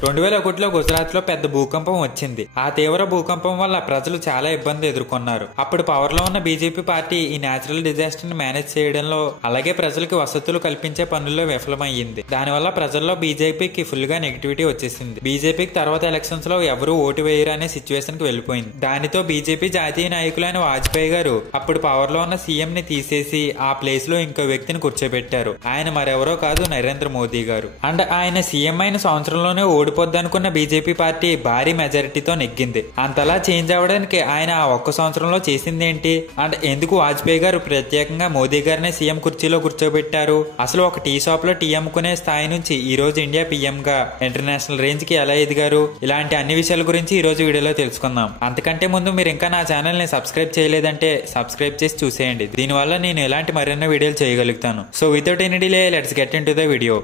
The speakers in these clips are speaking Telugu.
2001లో గుజరాత్ లో పెద్ద భూకంపం వచ్చింది. ఆ తీవ్ర భూకంపం వల్ల ప్రజలు చాలా ఇబ్బంది ఎదుర్కొన్నారు. అప్పుడు పవర్ లో ఉన్న బీజేపీ పార్టీ ఈ నేచురల్ డిజాస్టర్ ని మేనేజ్ చేయడంలో, అలాగే ప్రజలకు వసతులు కల్పించే పనుల్లో విఫలమయ్యింది. దానివల్ల ప్రజల్లో బీజేపీకి ఫుల్ గా నెగిటివిటీ వచ్చేసింది. బీజేపీకి తర్వాత ఎలక్షన్స్ లో ఎవరూ ఓటు వేయరు అనే సిచ్యువేషన్ కి వెళ్లిపోయింది. దానితో బీజేపీ జాతీయ నాయకులైన వాజ్పేయి గారు అప్పుడు పవర్ లో ఉన్న సీఎం ని తీసేసి ఆ ప్లేస్ లో ఇంకో వ్యక్తిని కూర్చోబెట్టారు. ఆయన మరెవరో కాదు, నరేంద్ర మోదీ గారు. అండ్ ఆయన సీఎం అయిన సంవత్సరంలోనే ఓడిపోద్దనుకున్న బీజేపీ పార్టీ భారీ మెజారిటీతో నెగ్గింది. అంతలా చేంజ్ అవ్వడానికి ఆయన ఆ ఒక్క సంవత్సరంలో చేసిందేంటి? అండ్ ఎందుకు వాజ్పేయి గారు ప్రత్యేకంగా మోదీ గారిని సీఎం కుర్చీలో కూర్చోబెట్టారు? అసలు ఒక టీ షాప్ లో టీ అమ్ముకునే స్థాయి నుంచి ఈ రోజు ఇండియా పీఎం గా ఇంటర్నేషనల్ రేంజ్ కి ఎలా ఎదిగారు? ఇలాంటి అన్ని విషయాల గురించి ఈ రోజు వీడియోలో తెలుసుకుందాం. అంతకంటే ముందు మీరు ఇంకా నా ఛానల్ ని సబ్స్క్రైబ్ చేయలేదంటే సబ్స్క్రైబ్ చేసి చూసేయండి. దీనివల్ల నేను ఇలాంటి మరిన్ని వీడియోలు చేయగలుగుతాను. So without any delay let's get into the video.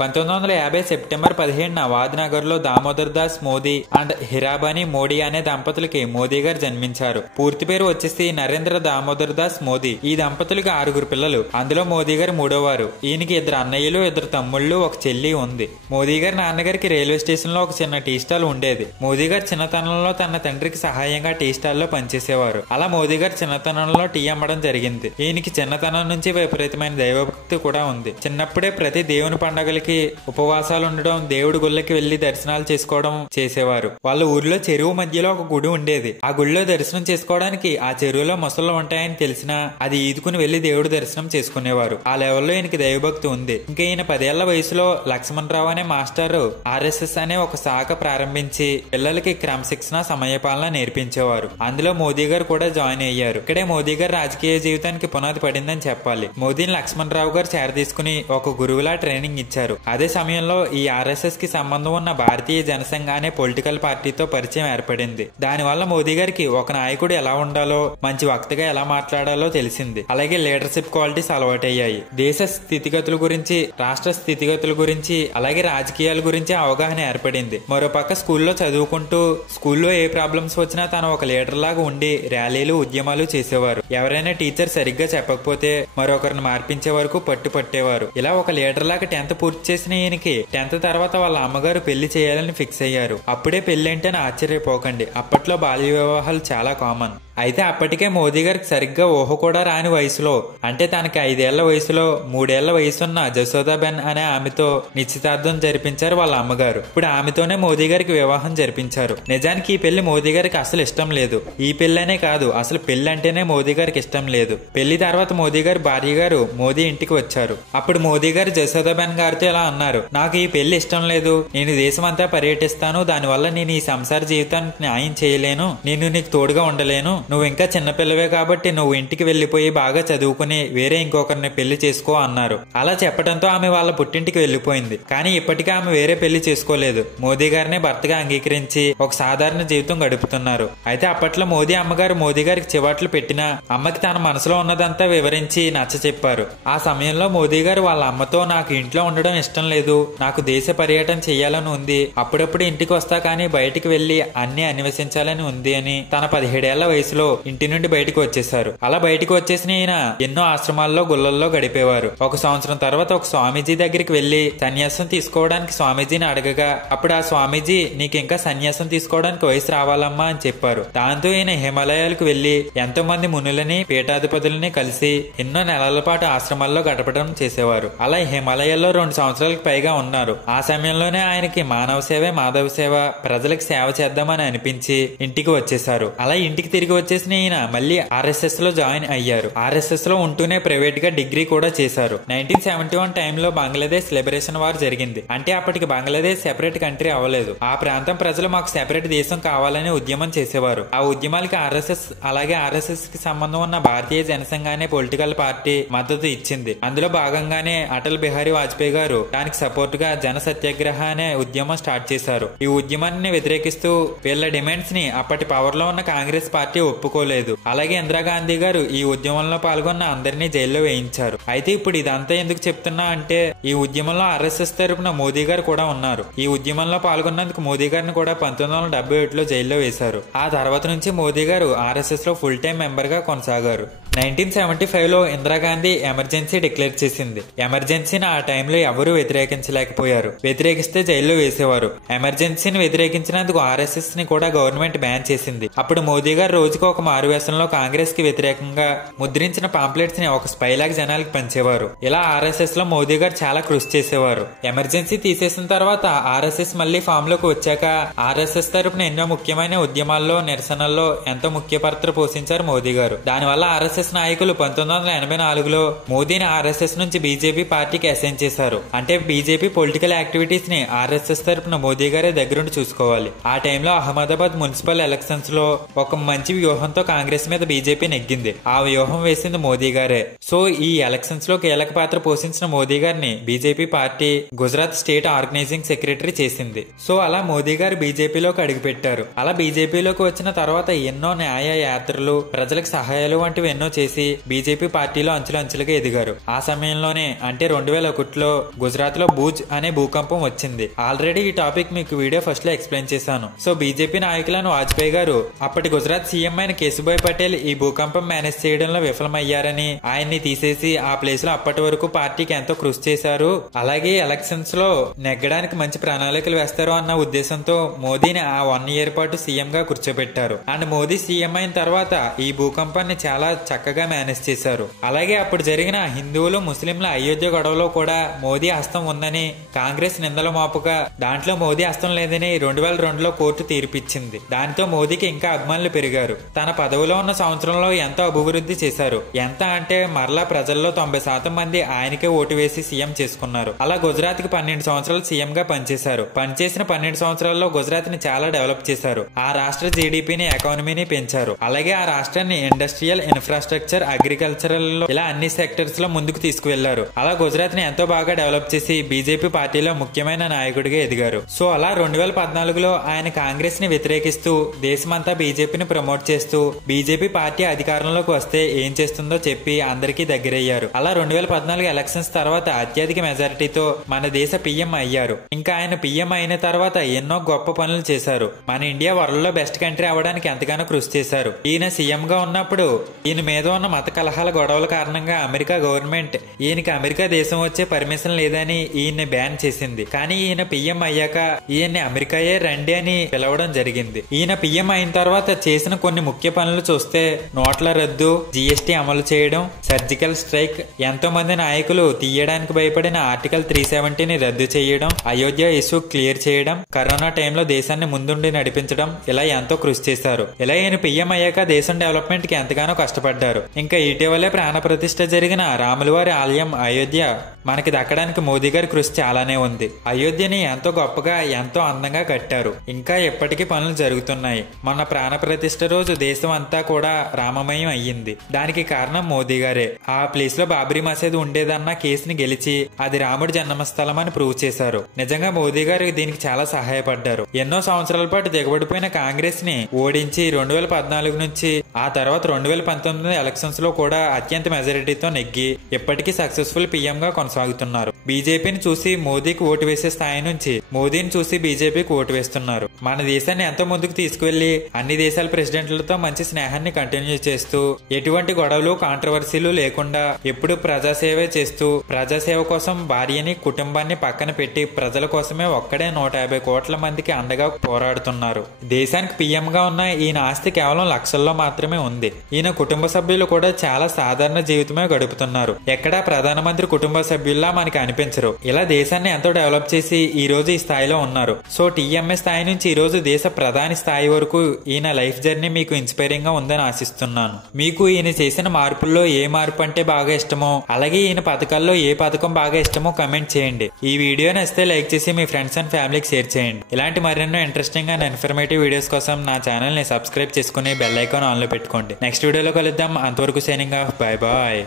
1950 September 15న వాద్నగర్ లో దామోదర్ దాస్ మోదీ అండ్ హిరాబాని మోడీ అనే దంపతులకి మోదీ గారు జన్మించారు. పూర్తి పేరు వచ్చేసి నరేంద్ర దామోదర్ దాస్ మోదీ. ఈ దంపతులకి 6 పిల్లలు. అందులో మోదీ గారు 3వ. ఈయనకి 2 అన్నయ్యలు, 2 తమ్ముళ్ళు, 1 చెల్లి ఉంది. మోదీ గారి నాన్నగారికి రైల్వే స్టేషన్ లో ఒక చిన్న టీ స్టాల్ ఉండేది. మోదీ గారు చిన్నతనంలో తన తండ్రికి సహాయంగా టీ స్టాల్ లో పనిచేసేవారు. అలా మోదీ గారు చిన్నతనంలో టీ అమ్మడం జరిగింది. ఈయనకి చిన్నతనం నుంచి విపరీతమైన దైవభక్తి కూడా ఉంది. చిన్నప్పుడే ప్రతి దేవుని పండుగలకి ఉపవాసాలు ఉండడం, దేవుడి గుళ్ళకి వెళ్లి దర్శనాలు చేసుకోవడం చేసేవారు. వాళ్ళ ఊర్లో చెరువు మధ్యలో ఒక గుడి ఉండేది. ఆ గుడిలో దర్శనం చేసుకోవడానికి ఆ చెరువులో మొసళ్ళు ఉంటాయని తెలిసినా అది ఈదుకుని వెళ్లి దేవుడి దర్శనం చేసుకునేవారు. ఆ లెవెల్లో ఈయనకి దైవభక్తి ఉంది. ఇంకా ఈయన 10 ఏళ్ల వయసులో లక్ష్మణరావు అనే మాస్టర్ ఆర్ఎస్ఎస్ అనే ఒక శాఖ ప్రారంభించి పిల్లలకి క్రమశిక్షణ, సమయపాలన నేర్పించేవారు. అందులో మోదీ గారు కూడా జాయిన్ అయ్యారు. ఇక్కడే మోదీ గారు రాజకీయ జీవితానికి పునాది పడిందని చెప్పాలి. మోదీని లక్ష్మణరావు గారు చేరదీసుకుని ఒక గురువులా ట్రైనింగ్ ఇచ్చారు. అదే సమయంలో ఈ ఆర్ఎస్ఎస్ కి సంబంధం ఉన్న భారతీయ జనసంఘ అనే పొలిటికల్ పార్టీతో పరిచయం ఏర్పడింది. దానివల్ల మోదీ గారికి ఒక నాయకుడు ఎలా ఉండాలో, మంచి వక్తగా ఎలా మాట్లాడాలో తెలిసింది. అలాగే లీడర్షిప్ క్వాలిటీస్ అలవాటయ్యాయి. దేశ స్థితిగతుల గురించి, రాష్ట్ర స్థితిగతుల గురించి, అలాగే రాజకీయాల గురించి అవగాహన ఏర్పడింది. మరోపక్క స్కూల్లో చదువుకుంటూ స్కూల్లో ఏ ప్రాబ్లమ్స్ వచ్చినా తను ఒక లీడర్ లాగా ఉండి ర్యాలీలు, ఉద్యమాలు చేసేవారు. ఎవరైనా టీచర్ సరిగ్గా చెప్పకపోతే మరొకరిని మార్పించే వరకు పట్టేవారు. ఇలా ఒక లీడర్ లాగా 10th పూర్తి చేసిన ఈయనకి 10th తర్వాత వాళ్ళ అమ్మగారు పెళ్లి చేయాలని ఫిక్స్ అయ్యారు. అప్పుడే పెళ్లి అంటే ఆశ్చర్యపోకండి, అప్పట్లో బాల్య వివాహాలు చాలా కామన్. అయితే అప్పటికే మోదీ గారికి సరిగ్గా ఊహ కూడా రాని వయసులో, అంటే తనకి 5 ఏళ్ల వయసులో 3 ఏళ్ల వయసున్న జసోదాబెన్ అనే ఆమెతో నిశ్చితార్థం జరిపించారు వాళ్ళ అమ్మగారు. ఇప్పుడు ఆమెతోనే మోదీ గారికి వివాహం జరిపించారు. నిజానికి ఈ పెళ్లి మోదీ గారికి అసలు ఇష్టం లేదు. ఈ పెళ్లనే కాదు, అసలు పెళ్లి అంటేనే మోదీ గారికి ఇష్టం లేదు. పెళ్లి తర్వాత మోదీ గారి భార్య గారు మోదీ ఇంటికి వచ్చారు. అప్పుడు మోదీ గారు జసోదాబెన్ గారితో ఇలా అన్నారు: నాకు ఈ పెళ్లి ఇష్టం లేదు. నేను దేశమంతా పర్యటిస్తాను. దానివల్ల నేను ఈ సంసార జీవితానికి న్యాయం చేయలేను. నేను నీకు తోడుగా ఉండలేను. నువ్వు ఇంకా చిన్నపిల్లవే కాబట్టి నువ్వు ఇంటికి వెళ్లిపోయి బాగా చదువుకుని వేరే ఇంకొకరిని పెళ్లి చేసుకో అన్నారు. అలా చెప్పడంతో ఆమె వాళ్ళ పుట్టింటికి వెళ్లిపోయింది. కానీ ఇప్పటికీ ఆమె వేరే పెళ్లి చేసుకోలేదు. మోదీ గారిని భర్తగా అంగీకరించి ఒక సాధారణ జీవితం గడుపుతున్నారు. అయితే అప్పట్లో మోదీ అమ్మగారు మోదీ గారికి చివాట్లు పెట్టినా అమ్మకి తన మనసులో ఉన్నదంతా వివరించి నచ్చ చెప్పారు. ఆ సమయంలో మోదీ గారు వాళ్ళ అమ్మతో, నాకు ఇంట్లో ఉండడం ఇష్టం లేదు, నాకు దేశ పర్యటన చేయాలని ఉంది, అప్పుడప్పుడు ఇంటికి వస్తా కానీ బయటికి వెళ్లి అన్ని అన్వేషించాలని ఉంది అని తన 17 ఏళ్ల వయసులో ఇంటి నుండి బయటకు వచ్చేశారు. అలా బయటకు వచ్చేసిన ఈయన ఎన్నో ఆశ్రమాల్లో, గుళ్ళల్లో గడిపేవారు. ఒక సంవత్సరం తర్వాత ఒక స్వామీజీ దగ్గరికి వెళ్లి సన్యాసం తీసుకోవడానికి స్వామీజీని అడగగా అప్పుడు ఆ స్వామీజీ, నీకు ఇంకా సన్యాసం తీసుకోవడానికి వయసు రావాలమ్మా అని చెప్పారు. దాంతో ఈయన హిమాలయాలకు వెళ్లి ఎంతో మంది మునులని, పీఠాధిపతులని కలిసి ఎన్నో నెలల పాటు ఆశ్రమాల్లో గడపడం చేసేవారు. అలా హిమాలయాల్లో 2 సంవత్సరాలకు పైగా ఉన్నారు. ఆ సమయంలోనే ఆయనకి మానవ సేవే మాధవ సేవ, ప్రజలకు సేవ చేద్దామని అనిపించి ఇంటికి వచ్చేశారు. అలా ఇంటికి తిరిగి వచ్చేసిన ఈయన మళ్ళీ ఆర్ఎస్ఎస్ లో జాయిన్ అయ్యారు. ఆర్ఎస్ఎస్ లో ఉంటూనే ప్రైవేట్ గా డిగ్రీ కూడా చేశారు. 1971 టైంలో బంగ్లాదేశ్ లిబరేషన్ వార్ జరిగింది. అంటే అప్పటికి బంగ్లాదేశ్ సెపరేట్ కంట్రీ అవ్వలేదు. ఆ ప్రాంతం ప్రజలు మాకు సెపరేట్ దేశం కావాలని ఉద్యమం చేసేవారు. ఆ ఉద్యమాలకి ఆర్ఎస్ఎస్, అలాగే ఆర్ఎస్ఎస్ కి సంబంధం ఉన్న భారతీయ జనసంఘ అనే పొలిటికల్ పార్టీ మద్దతు ఇచ్చింది. అందులో భాగంగానే అటల్ బిహారీ వాజ్పేయి గారు దానికి సపోర్ట్ గా జన సత్యాగ్రహ అనే ఉద్యమం స్టార్ట్ చేశారు. ఈ ఉద్యమాన్ని వ్యతిరేకిస్తూ వీళ్ళ డిమాండ్స్ ని అప్పటి పవర్ లో ఉన్న కాంగ్రెస్ పార్టీ ఒప్పుకోలేదు. అలాగే ఇందిరాగాంధీ గారు ఈ ఉద్యమంలో పాల్గొన్న అందరినీ జైల్లో వేయించారు. అయితే ఇప్పుడు ఇదంతా ఎందుకు చెప్తున్నా అంటే, ఈ ఉద్యమంలో ఆర్ఎస్ఎస్ తరపున మోదీ గారు కూడా ఉన్నారు. ఈ ఉద్యమంలో పాల్గొన్నందుకు మోదీ గారిని కూడా 1978లో జైల్లో వేశారు. ఆ తర్వాత నుంచి మోదీ గారు ఆర్ఎస్ఎస్ లో ఫుల్ టైం మెంబర్ గా కొనసాగారు. 1975లో ఇందిరాగాంధీ ఎమర్జెన్సీ డిక్లేర్ చేసింది. ఎమర్జెన్సీని ఆ టైంలో ఎవరూ వ్యతిరేకించలేకపోయారు. వ్యతిరేకిస్తే జైల్లో వేసేవారు. ఎమర్జెన్సీని వ్యతిరేకించినందుకు ఆర్ఎస్ఎస్ ని కూడా గవర్నమెంట్ బ్యాన్ చేసింది. అప్పుడు మోదీ గారు రోజుకు ఒక మారువేషంలో కాంగ్రెస్ కి వ్యతిరేకంగా ముద్రించిన పాంప్లెట్స్ ని ఒక స్పైలాగ్ జనాలకి పంచేవారు. ఇలా ఆర్ఎస్ఎస్ లో మోదీ గారు చాలా కృషి చేసేవారు. ఎమర్జెన్సీ తీసేసిన తర్వాత ఆర్ఎస్ఎస్ మళ్లీ ఫామ్ లోకి వచ్చాక ఆర్ఎస్ఎస్ తరపున ఎన్నో ముఖ్యమైన ఉద్యమాల్లో నిరసనల్లో ఎంతో ముఖ్య పాత్ర పోషించారు మోదీ గారు. దానివల్ల ఆర్ఎస్ఎస్ నాయకులు 1984లో మోదీని ఆర్ఎస్ఎస్ నుంచి బీజేపీ పార్టీకి అసైన్ చేశారు. అంటే బీజేపీ పొలిటికల్ యాక్టివిటీస్ ని ఆర్ఎస్ఎస్ తరపున మోదీ గారే దగ్గరుండి చూసుకోవాలి. ఆ టైంలో అహ్మదాబాద్ మున్సిపల్ ఎలక్షన్స్ లో ఒక మంచి వ్యూహంతో కాంగ్రెస్ మీద బీజేపీ నెగ్గింది. ఆ వ్యూహం వేసింది మోదీ గారే. సో ఈ ఎలక్షన్స్ లో కీలక పాత్ర పోషించిన మోదీ గారిని BJP party Gujarat state organising secretary చేసింది. సో అలా మోదీ గారు బీజేపీలోకి అడుగుపెట్టారు. అలా బీజేపీలోకి వచ్చిన తర్వాత ఎన్నో న్యాయ యాత్రలు, ప్రజలకు సహాయాలు వంటివి ఎన్నో చేసి బీజేపీ పార్టీలో అంచులంచులుగా ఎదిగారు. ఆ సమయంలోనే అంటే 2001లో గుజరాత్ లో భూజ్ అనే భూకంపం వచ్చింది. ఆల్రెడీ ఈ టాపిక్ మీకు వీడియో ఫస్ట్ లో ఎక్స్ప్లెయిన్ చేశాను. సో బీజేపీ నాయకులను వాజ్పేయి గారు అప్పటి గుజరాత్ సీఎం అయిన కేశుభాయ్ పటేల్ ఈ భూకంపం మేనేజ్ చేయడంలో విఫలమయ్యారని ఆయన్ని తీసేసి ఆ ప్లేస్ లో అప్పటి వరకు పార్టీకి ఎంతో కృషి చేశారు. అలాగే ఎలక్షన్స్ లో నెగ్గడానికి మంచి ప్రణాళికలు వేస్తారు అన్న ఉద్దేశంతో మోదీని ఆ 1 year పాటు సీఎం గా కూర్చోబెట్టారు. అండ్ మోదీ సీఎం అయిన తర్వాత ఈ భూకంపాన్ని చాలా చక్కగా మేనేజ్ చేశారు. అలాగే అప్పుడు జరిగిన హిందువులు ముస్లింల అయోధ్య గొడవలో కూడా మోదీ హస్తం ఉందని కాంగ్రెస్ నిందలు మోపగా దాంట్లో మోదీ హస్తం లేదని 2002లో కోర్టు తీర్పిచ్చింది. దానితో మోదీకి ఇంకా అభిమానులు పెరిగారు. తన పదవిలో ఉన్న సంవత్సరంలో ఎంతో అభివృద్ధి చేశారు. ఎంత అంటే మరలా ప్రజల్లో 90% మంది ఆయనకే ఓటు వేసి సీఎం చేసుకున్నారు. అలా గుజరాత్ కి 12 సంవత్సరాలు సీఎం గా పనిచేశారు. పనిచేసిన 12 సంవత్సరాల్లో గుజరాత్ ని చాలా డెవలప్ చేశారు. ఆ రాష్ట్ర జీడీపీని, ఎకానమీని పెంచారు. అలాగే ఆ రాష్ట్రాన్ని ఇండస్ట్రియల్, ఇన్ఫ్రాస్ట్రక్చర్, అగ్రికల్చరల్ ఇలా అన్ని సెక్టర్స్ లో ముందుకు తీసుకువెళ్లారు. అలా గుజరాత్ ని ఎంతో బాగా డెవలప్ చేసి బీజేపీ పార్టీలో ముఖ్యమైన నాయకుడిగా ఎదిగారు. సో అలా 2014లో ఆయన కాంగ్రెస్ ని వ్యతిరేకిస్తూ దేశమంతా బీజేపీని ప్రమోట్ చేస్తూ బీజేపీ పార్టీ అధికారంలోకి వస్తే ఏం చేస్తుందో చెప్పి అందరికీ దగ్గరయ్యారు. అలా 2014 ఎలక్షన్స్ తర్వాత అత్యధిక మెజారిటీతో మన దేశ పీఎం అయ్యారు. ఇంకా ఆయన పీఎం అయిన తర్వాత ఎన్నో గొప్ప పనులు చేశారు. మన ఇండియా వరల్డ్ లో బెస్ట్ కంట్రీ అవ్వడానికి ఎంతగానో కృషి చేశారు. ఈయన సీఎం గా ఉన్నప్పుడు ఈయన మీద ఉన్న మత కలహాల గొడవల కారణంగా అమెరికా గవర్నమెంట్ ఈయనకి అమెరికా దేశం వచ్చే పర్మిషన్ లేదని ఈయన్ని బ్యాన్ చేసింది. కానీ ఈయన పీఎం అయ్యాక ఈయన్ని అమెరికాయే రండి అని పిలవడం జరిగింది. ఈయన పీఎం అయిన తర్వాత చేసిన కొన్ని ముఖ్య పనులు చూస్తే నోట్ల రద్దు, జీఎస్టీ అమలు చేయడం, సర్జికల్ స్ట్రైక్, ఎంతో మంది నాయకులు తీయడానికి భయపడిన ఆర్టికల్ 370ని రద్దు చేయడం, అయోధ్య ఇష్యూ క్లియర్ చేయడం, కరోనా టైంలో దేశాన్ని ముందుండి నడిపించడం, ఇలా ఎంతో కృషి చేశారు. ఇలా ఈయన పీఎం అయ్యాక దేశం డెవలప్మెంట్ కి ఎంతగానో కష్టపడ్డారు. ఇంకా ఇటీవలే ప్రాణ ప్రతిష్ఠ జరిగిన రాములవారి ఆలయం అయోధ్య మనకి దక్కడానికి మోదీ గారి కృషి చాలానే ఉంది. అయోధ్యని ఎంతో గొప్పగా, ఎంతో అందంగా కట్టారు. ఇంకా ఎప్పటికీ పనులు జరుగుతున్నాయి. మొన్న ప్రాణ ప్రతిష్ఠ రోజు దేశం అంతా కూడా రామమయం అయ్యింది. దానికి కారణం మోదీ గారే. ఆ ప్లేస్ లో బాబ్రీ మసీద్ ఉండేదన్న కేసుని గెలిచి అది రాముడి జన్మస్థలం అని ప్రూవ్ చేశారు. నిజంగా మోదీ గారు దీనికి చాలా సహాయపడ్డారు. ఎన్నో సంవత్సరాల పాటు దిగబడిపోయిన కాంగ్రెస్ ని ఓడించి 2014 నుంచి ఆ తర్వాత 2019 ఎలక్షన్స్ లో కూడా అత్యంత మెజారిటీతో నెగ్గి ఇప్పటికీ సక్సెస్ఫుల్ పీఎం గా కొనసాగుతున్నారు. బీజేపీని చూసి మోదీకి ఓటు వేసే స్థాయి నుంచి మోదీని చూసి బీజేపీకి ఓటు వేస్తున్నారు. మన దేశాన్ని ఎంతో ముందుకు తీసుకువెళ్లి అన్ని దేశాల ప్రెసిడెంట్లతో మంచి స్నేహాన్ని కంటిన్యూ చేస్తూ ఎటువంటి గొడవలు, కాంట్రవర్సీలు లేకుండా ఎప్పుడు ప్రజాసేవే చేస్తూ ప్రజాసేవ కోసం భార్యని, కుటుంబాన్ని పక్కన పెట్టి ప్రజల కోసమే ఒక్కడే 150 కోట్ల మందికి అండగా పోరాడుతున్నారు. దేశానికి పీఎం గా ఉన్న ఈయన ఆస్తి కేవలం లక్షల్లో మాత్రమే ఉంది. ఈయన కుటుంబ సభ్యులు కూడా చాలా సాధారణ జీవితమే గడుపుతున్నారు. ఎక్కడా ప్రధానమంత్రి కుటుంబ సభ్యుల్లా మనకి అనిపించరు. ఇలా దేశాన్ని ఎంతో డెవలప్ చేసి ఈ రోజు ఈ స్థాయిలో ఉన్నారు. సో టీఎంఏ స్థాయి నుంచి ఈ రోజు దేశ ప్రధాని స్థాయి వరకు ఈయన లైఫ్ జర్నీ మీకు ఇన్స్పైరింగ్ గా ఉందని ఆశిస్తున్నాను. మీకు ఈయన చేసిన మార్పుల్లో ఏ మార్పు అంటే బాగా ఇష్టమో, అలాగే ఈయన పథకాల్లో ఏ పథకం బాగా ఇష్టమో కమెంట్ చేయండి. ఈ వీడియో నచ్చితే లైక్ చేసి మీ ఫ్రెండ్స్ అండ్ ఫ్యామిలీకి షేర్ చేయండి. ఇలాంటి మరెన్నో ఇంట్రెస్టింగ్ అండ్ ఇన్ఫర్మేటివ్ వీడియోస్ కోసం నా ఛానల్ ని సబ్స్క్రైబ్ చేసుకుని బెల్ ఐకాన్ ఆన్ లో పెట్టుకోండి. నెక్స్ట్ వీడియోలో కలుద్దాం. అంతవరకు సైనింగ్ ఆఫ్. Bye bye.